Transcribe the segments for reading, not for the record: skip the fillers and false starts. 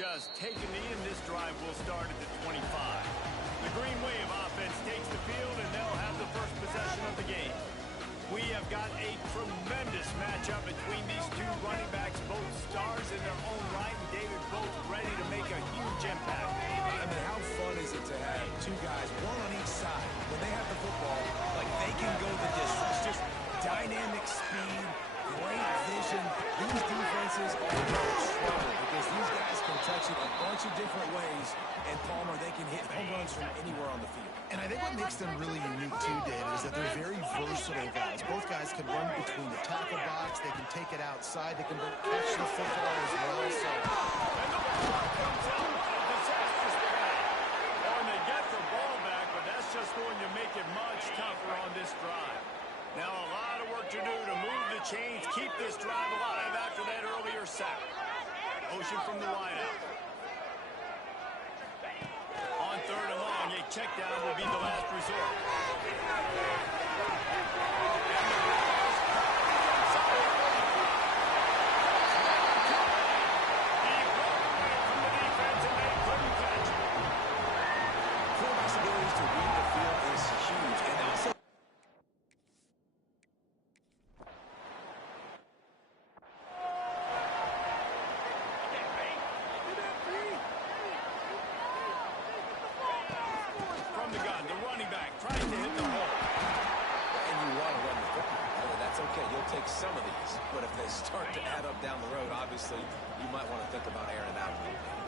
just take a knee, and this drive will start at the 25. The Green Wave offense takes the field, and they'll have the first possession of the game. We have got a tremendous matchup between these two running backs, both stars in their own right, and David, both ready to make a huge impact. I mean, how fun is it to have two guys, one on each side, when they have the football, like they can go the distance. Just dynamic speed, great vision. These defenses are in trouble because these guys can touch it a bunch of different ways, and Palmer, they can hit home runs from anywhere on the field. And I think what makes them really unique too, David, is that they're very versatile guys. Both guys can run between the tackle box. They can take it outside. They can catch the football as well. So, and the ball comes out. What a disastrous play. And they get the ball back, but that's just going to make it much tougher on this drive. Now a lot of work to do to move the chains, keep this drive alive after that earlier sack. Motion from the wideout. On third and long, a check down will be the last resort. He broke away from the defense and they couldn't catch him. Quarterback's ability to read the field is huge, and also From the gun, the running back tries to hit the hole. and you want to run the football. Well, that's okay. You'll take some of these. But if they start to add up down the road, obviously, you might want to think about airing it out a little bit.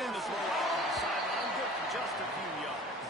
And the throw out to the sideline, good for just a few yards.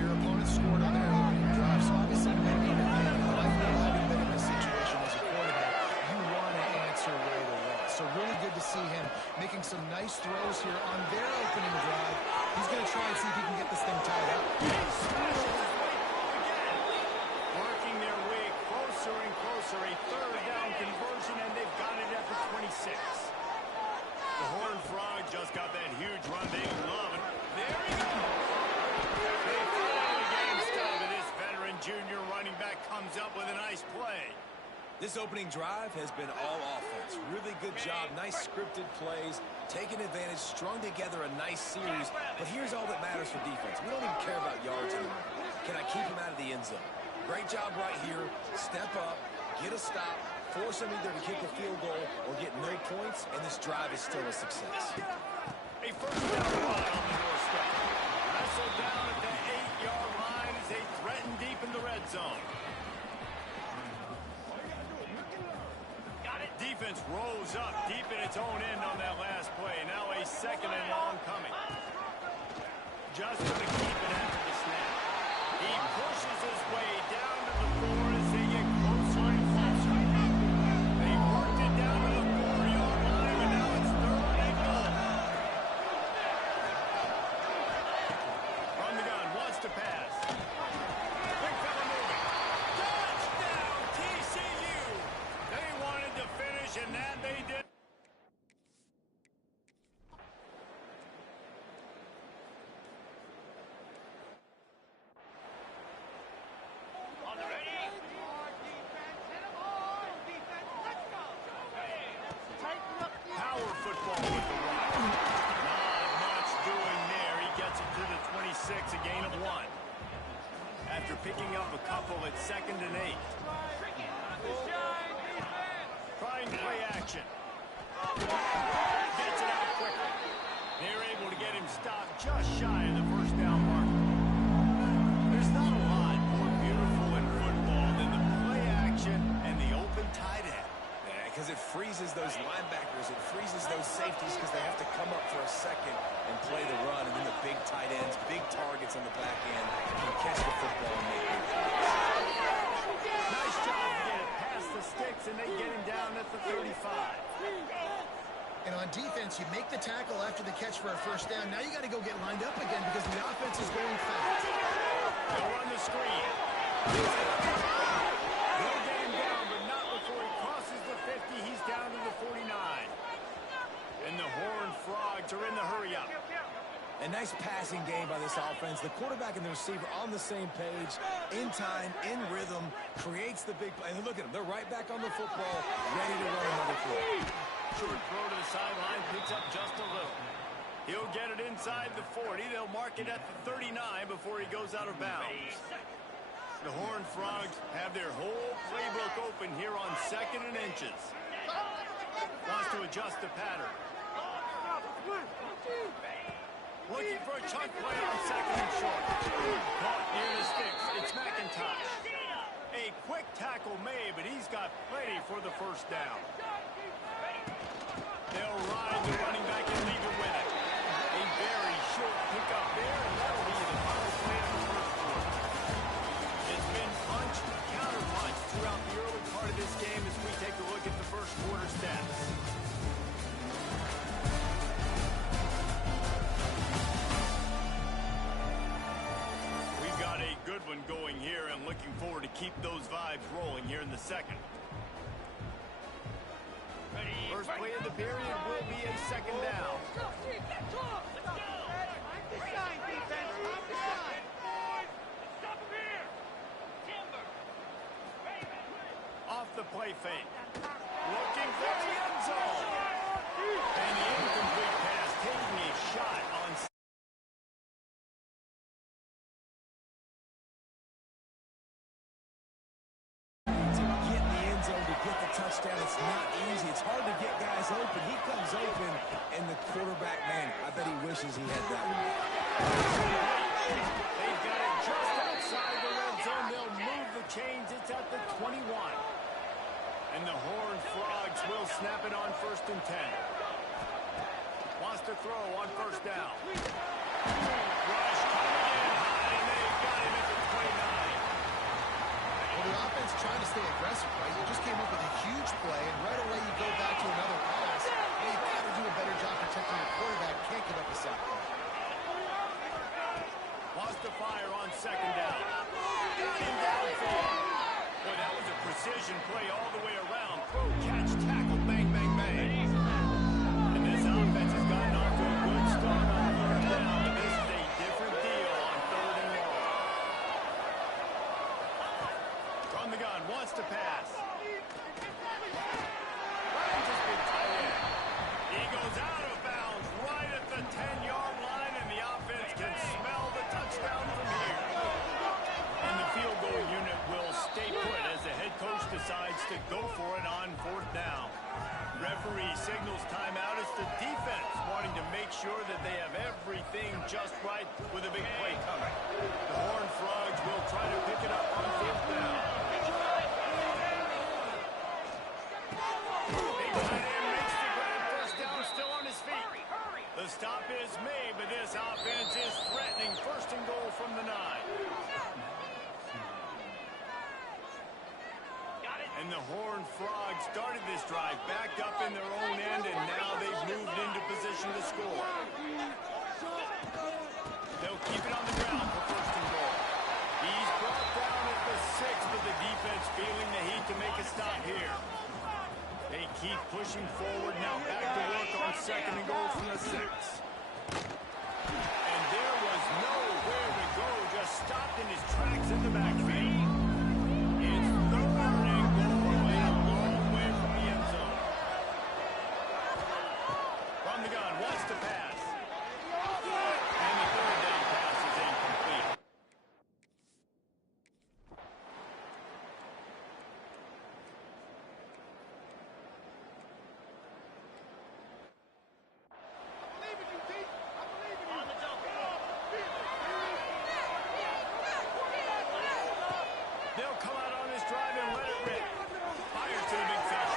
your opponent scored on their opening drive, so obviously you need a game. But I feel having been in this situation as a quarterback, you want to answer right away. So really good to see him making some nice throws here on their opening drive. He's going to try and see if he can get this thing tied up. He smashes his way through again. Working their way closer and closer. A third down conversion, and they've got it at the 26. The Horned Frog just got that huge run. They love it. There he goes. They finally get him stopped, and this veteran junior running back comes up with a nice play. This opening drive has been all offense. Really good job, nice scripted plays, taking advantage, strung together a nice series. But here's all that matters for defense. We don't even care about yards anymore. Can I keep him out of the end zone? Great job right here. Step up, get a stop, force him either to kick a field goal or get no points, and this drive is still a success. A first down run on the doorstep. Wrestled down at the 8-yard line as they threaten deep in the red zone. Defense rose up deep in its own end on that last play. Now a second and long coming. Just going to keep it after the snap. He pushes his way down to the 4 as they get closer and closer. They worked it down to the 4-yard line, and now it's third and goal. From the gun, wants to pass. Big fella moving. Touchdown, TCU! They wanted to finish, and that they did. On the ready. Power football with the rock. Not much doing there. He gets it to the 26, a gain of 1. After picking up a couple at 2nd and 8. Trying play action. Gets it out quickly. They're able to get him stopped just shy of the first down mark. There's not a lot more beautiful in football than the play action and the open tight end. Yeah, because it freezes those linebackers. It freezes those safeties because they have to come up for a second and play the run. And then the big tight ends, big targets on the back end can catch the football and make big plays. Nice job to get it past the sticks, and they get him down at the 35. And on defense, you make the tackle after the catch for a first down. Now you got to go get lined up again because the offense is going fast. They'll run the screen. They'll get him down, but not before he crosses the 50. He's down to the 49. And the Horned Frogs are in the hurry up. A nice passing game by this offense. The quarterback and the receiver on the same page, in time, in rhythm, creates the big play. And look at them. They're right back on the football, ready to run another play. Short throw to the sideline, picks up just a little. He'll get it inside the 40. They'll mark it at the 39 before he goes out of bounds. The Horned Frogs have their whole playbook open here on 2nd and inches. Wants to adjust the pattern. Looking for a chunk play on 2nd and short. Caught near the sticks. It's McIntosh. A quick tackle made, but he's got plenty for the first down. They'll ride the running back and leave it with it. A very short pickup there, and that'll be the final play of the first quarter. It's been punch, counter-punch throughout the early part of this game as we take a look at the first quarter stats. We've got a good one going here, and looking forward to keep those vibes rolling here in the second. First play of the period will be a 2nd down. Off the play fake. Looking for the end zone. And the incomplete pass taking a shot on... To get the touchdown, it's not easy. It's hard to get guys open. He comes open, and the quarterback, man, I bet he wishes he had that one. They've got it just outside the red zone. They'll move the chains. It's at the 21. And the Horned Frogs will snap it on 1st and 10. Wants to throw on 1st down. Rush coming in high, and they've got him at the 29. Well, the offense trying to stay aggressive, right? You just came up with a huge play, and right away you go back to another pass. Well, you've got to do a better job protecting your quarterback. Can't give up a sack. Wants to fire on 2nd down. Got him downfield. Boy, that was a precision play all the way around. Throw, catch, tackle, bang, bang, bang. And this offense has gotten off to a good start on 3rd down, but this is a different deal on 3rd and long. From the gun, wants to pass. Ryan's just been tight end. He goes out of bounds right at the 10-yard line, and the offense can smell the touchdown from here. And the field goal unit will stay put as the head coach decides to go for it on 4th down. Referee signals timeout. It's the defense wanting to make sure that they have everything just right with a big play coming. The Horned Frogs will try to pick it up on 4th down. Big tight end makes the grab. 1st down, still on his feet. The stop is made, but this offense is threatening 1st and goal from the 9. And the Horned Frogs started this drive backed up in their own end, and now they've moved into position to score. They'll keep it on the ground for 1st and goal. He's brought down at the 6, but the defense feeling the heat to make a stop here. They keep pushing forward, now back to work on 2nd and goal from the 6. And there was nowhere to go, just stopped in his tracks in the backfield. It's 3rd and goal, and a long way from the end zone. From the gun, wants to pass. And the 3rd down pass is incomplete. They'll come out on this drive and let it rip. Fires to the big fish.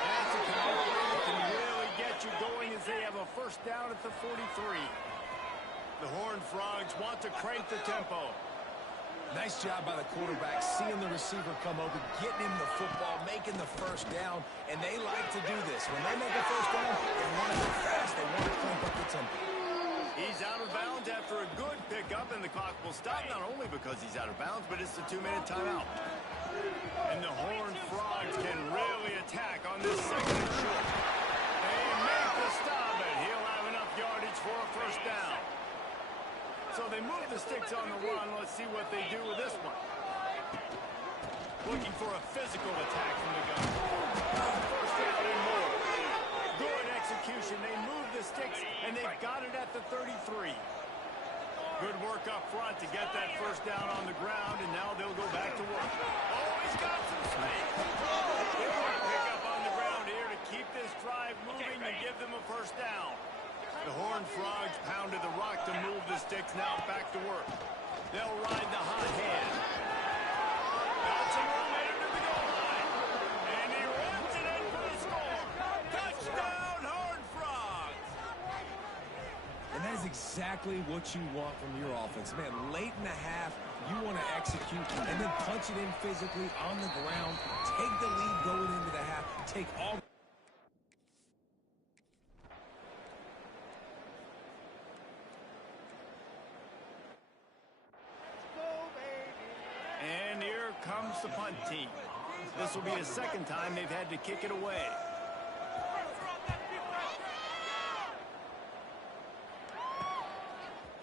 That's a kind of play that can really get you going as they have a 1st down at the 43. The Horned Frogs want to crank the tempo. Nice job by the quarterback, seeing the receiver come open, getting him the football, making the 1st down, and they like to do this. When they make a 1st down, they want to go fast. They want to crank up the tempo. He's out of bounds after a good pickup, and the clock will stop not only because he's out of bounds, but it's the 2-minute timeout. And the Horned Frogs can really attack on this 2nd and short. They make the stop, and he'll have enough yardage for So they move the sticks on the run. Let's see what they do with this one. Looking for a physical attack from the gun. First down and more. Good execution. They move the sticks, and they've got it at the 33. Good work up front to get that first down on the ground, and now they'll go back to work. Oh, he's got some speed. Good pick up on the ground here to keep this drive moving and give them a first down. The Horned Frogs pounded the rock to move the sticks. Now back to work. They'll ride the hot hand. Got some room into the goal line. And he runs it in for the score. Touchdown, Horned Frogs. And that is exactly what you want from your offense. Man, late in the half, you want to execute and then punch it in physically on the ground. Take the lead going into the half. Take all... And here comes the punt team. This will be the second time they've had to kick it away.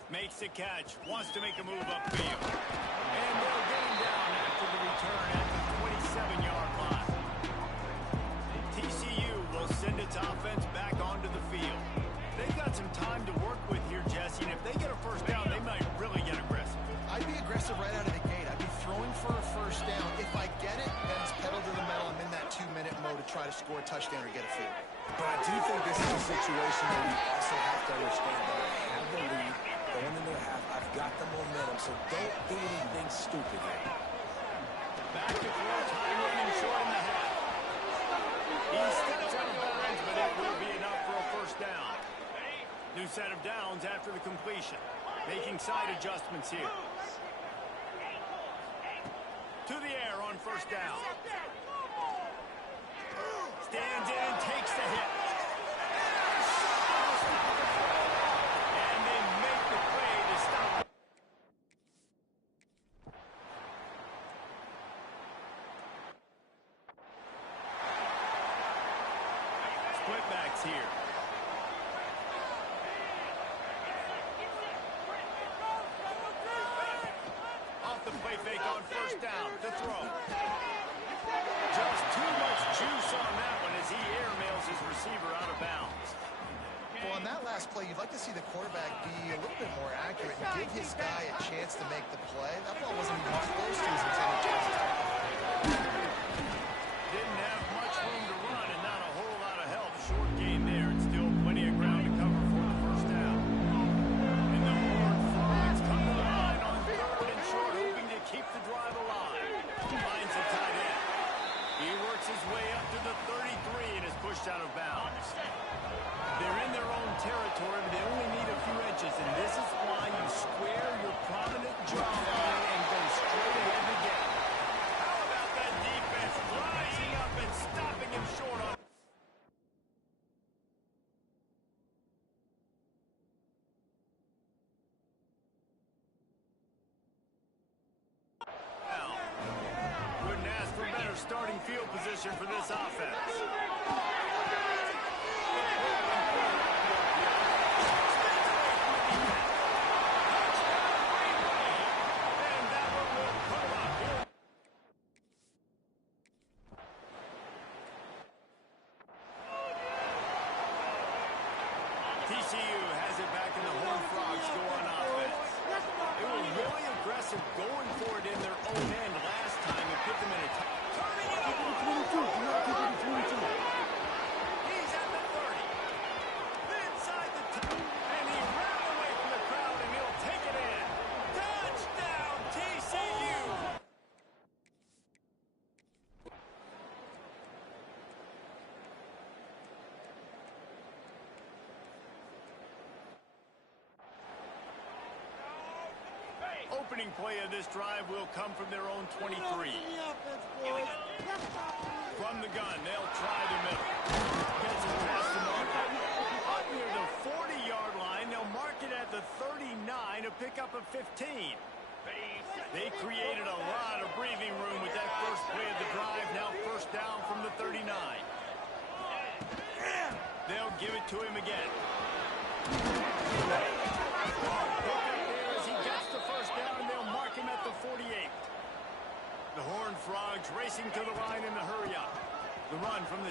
Makes the catch, wants to make a move upfield. And they'll get him down after the return at the 27-yard line. TCU will send its offense back onto the field. They've got some time to work with here, Jesse, and if they get a first down, they might really get aggressive. I'd be aggressive right out of the gate. I'd be throwing for a first down. If I get it, then it's pedal to the metal. I'm in that 2-minute mode to try to score a touchdown or get a field. But I do think this is a situation where you also have to understand that I have the lead going into the half. I've got the momentum, so don't do anything stupid here. Back to throw, time running short in the half. He steps out of bounds, but it will be enough for a first down. New set of downs after the completion. Making side adjustments here. To the air on first down. Stands in and takes the hit. And they make the play to stop. Split backs here. Off the play fake on first down to throw. Just too much juice on that one as he airmails his receiver out of bounds. Well, on that last play, you'd like to see the quarterback be a little bit more accurate and give his guy a chance to make the play. That ball wasn't even close to his intended chances. Didn't have much room to run and not a whole lot of help. Short gain there and still plenty of ground to cover for the first down. And the Horned Frogs come to the line on third and short, hoping to keep the drive alive. Finds the tight end. He works his way up to the 33 and is pushed out of bounds. They're in their own territory, but they only need a few inches, and this is why you square your prominent jawline and go straight ahead to get it. How about that defense rising up and stopping him short on... Now, couldn't ask for better starting field position for this offense. TCU has it back in the Horned Frogs score on offense. They were really aggressive going for it in their own end last time and put them in a tie. Turning it over. He's at the 30. Inside the 10. And he ran away from the crowd and he'll take it in. Touchdown TCU. Opening play of this drive will come from their own 23. From the gun, they'll try the middle. Gets it past the marker. Up near the 40-yard line, they'll mark it at the 39 to pick up a 15. They created a lot of breathing room with that first play of the drive. Now first down from the 39. They'll give it to him again. Pick up there as he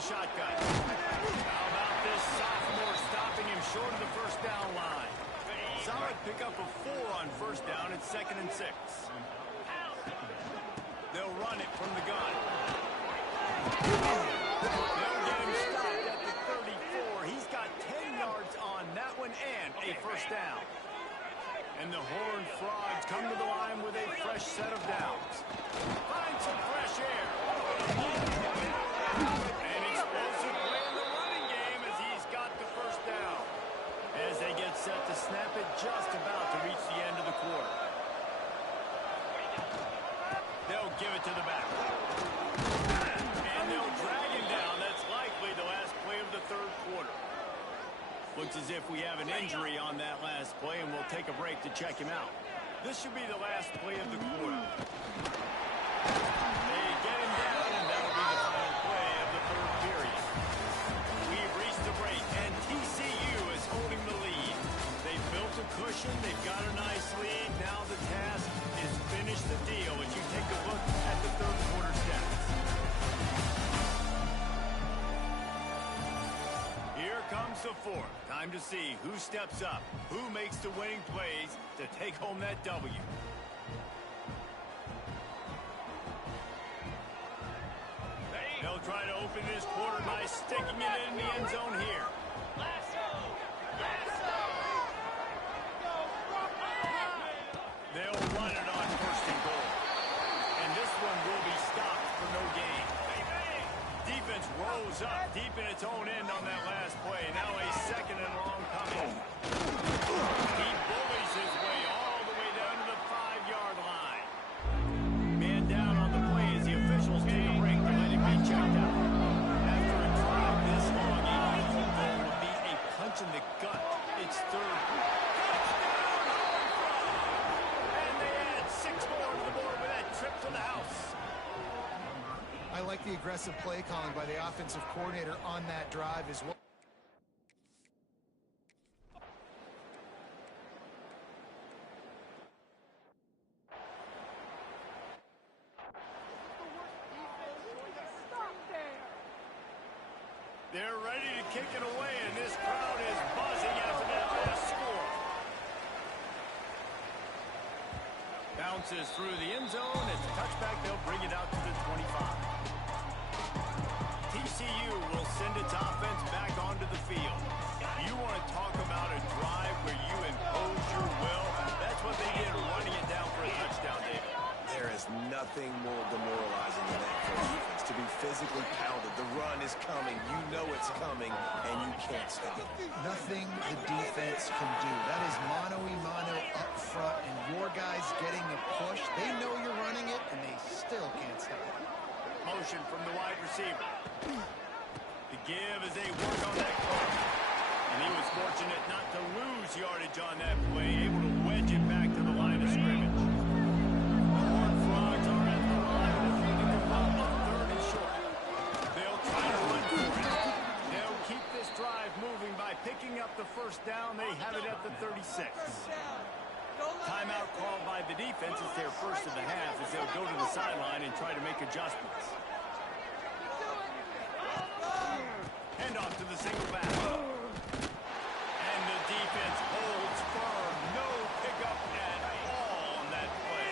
shotgun. How about this sophomore stopping him short of the first down line? Solid pickup of 4 on first down. It's 2nd and 6. They'll run it from the gun. They'll get him stopped at the 34. He's got 10 yards on that one and a first down. And the Horned Frogs come to the line with a fresh set of downs. Find some fresh air. An explosive play in the running game as he's got the first down. As they get set to snap it, just about to reach the end of the quarter. They'll give it to the back. And they'll drag him down. That's likely the last play of the third quarter. Looks as if we have an injury on that last play, and we'll take a break to check him out. This should be the last play of the quarter. They get him down, and that'll be the final play of the third period. We've reached the break, and TCU is holding the lead. They've built a cushion. They've got a nice lead. Now the task is finish the deal as you take a look at the third quarter stats. Here comes the fourth. Time to see who steps up, who makes the winning plays to take home that W. They'll try to open this quarter by sticking it in the end zone here. They'll run it on first and goal. And this one will be stopped for no gain. Defense rose up deep in its own end on that last play. Now a 2nd and long coming. He bullies his way all the way down to the 5-yard line. Man down on the play as the officials take a break to let him be checked out. After a drive this long, a field goal would be a punch in the gut. It's third. And they add 6 more to the board with that trip to the house. I like the aggressive play calling by the offensive coordinator on that drive as well. They're ready to kick it away, and this crowd is buzzing after that last score. Bounces through the end zone. It's a touchback. They'll bring it out to the 25. TCU will send its offense back onto the field. You want to talk about a drive where you impose your will? That's what they did, running it down for a touchdown, David. There is nothing more demoralizing than that for defense. To be physically pounded. The run is coming. You know it's coming, and you can't stop it. Nothing the defense can do. That is mano-a-mano up front, and your guys getting a push. They know you're running it, and they still can't stop it. Motion from the wide receiver. The give as they work on that corner. And he was fortunate not to lose yardage on that play, able to wedge it back to the line of scrimmage. The Horned Frogs are at the line of the ball on 3rd and short. They'll try to run for it. They'll keep this drive moving by picking up the first down. They have it at the 36. Timeout called by the defense. It's their first of the half as they'll go to the sideline and try to make adjustments. Hand off to the single back. And the defense holds firm. No pickup at all on that play.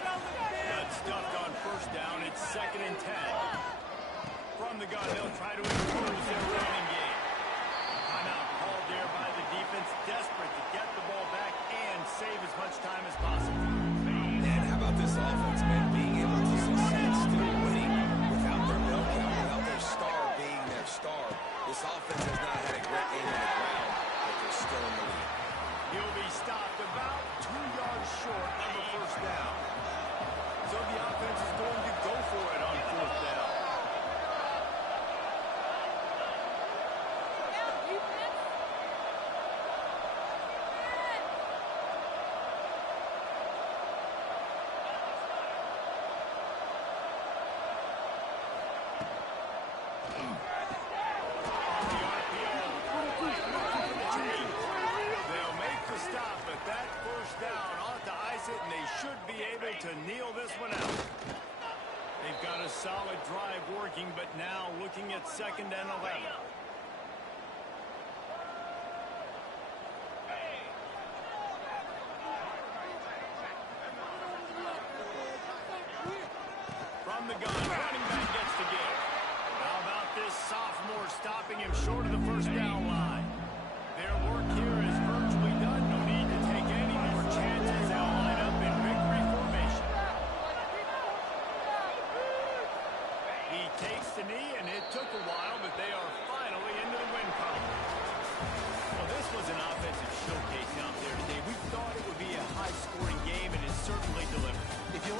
Got stuffed on first down. It's 2nd and 10. From the gun, they'll try to impose their running game. Timeout called there by the defense, desperate to get the ball back and save as much time as possible. And how about this offense, man? Being able to succeed, still winning without their bell count, without their star being their star. This offense has not had a great game on the ground, but they're still in the lead. He'll be stopped about 2 yards short of the first down. So the offense is going to go for it on 4th down. To kneel this one out. They've got a solid drive working, but now looking at 2nd and 11. From the gun, running back gets the give. How about this sophomore stopping him short of the 1st down line? Their work here is virtually done. No need to take any more chances. They'll line up in victory formation. He takes the knee, and it took a while, but they are finally into the win column. Well, this was an offensive showcase out there today. We thought it would be a high-scoring game, and it certainly delivered. If you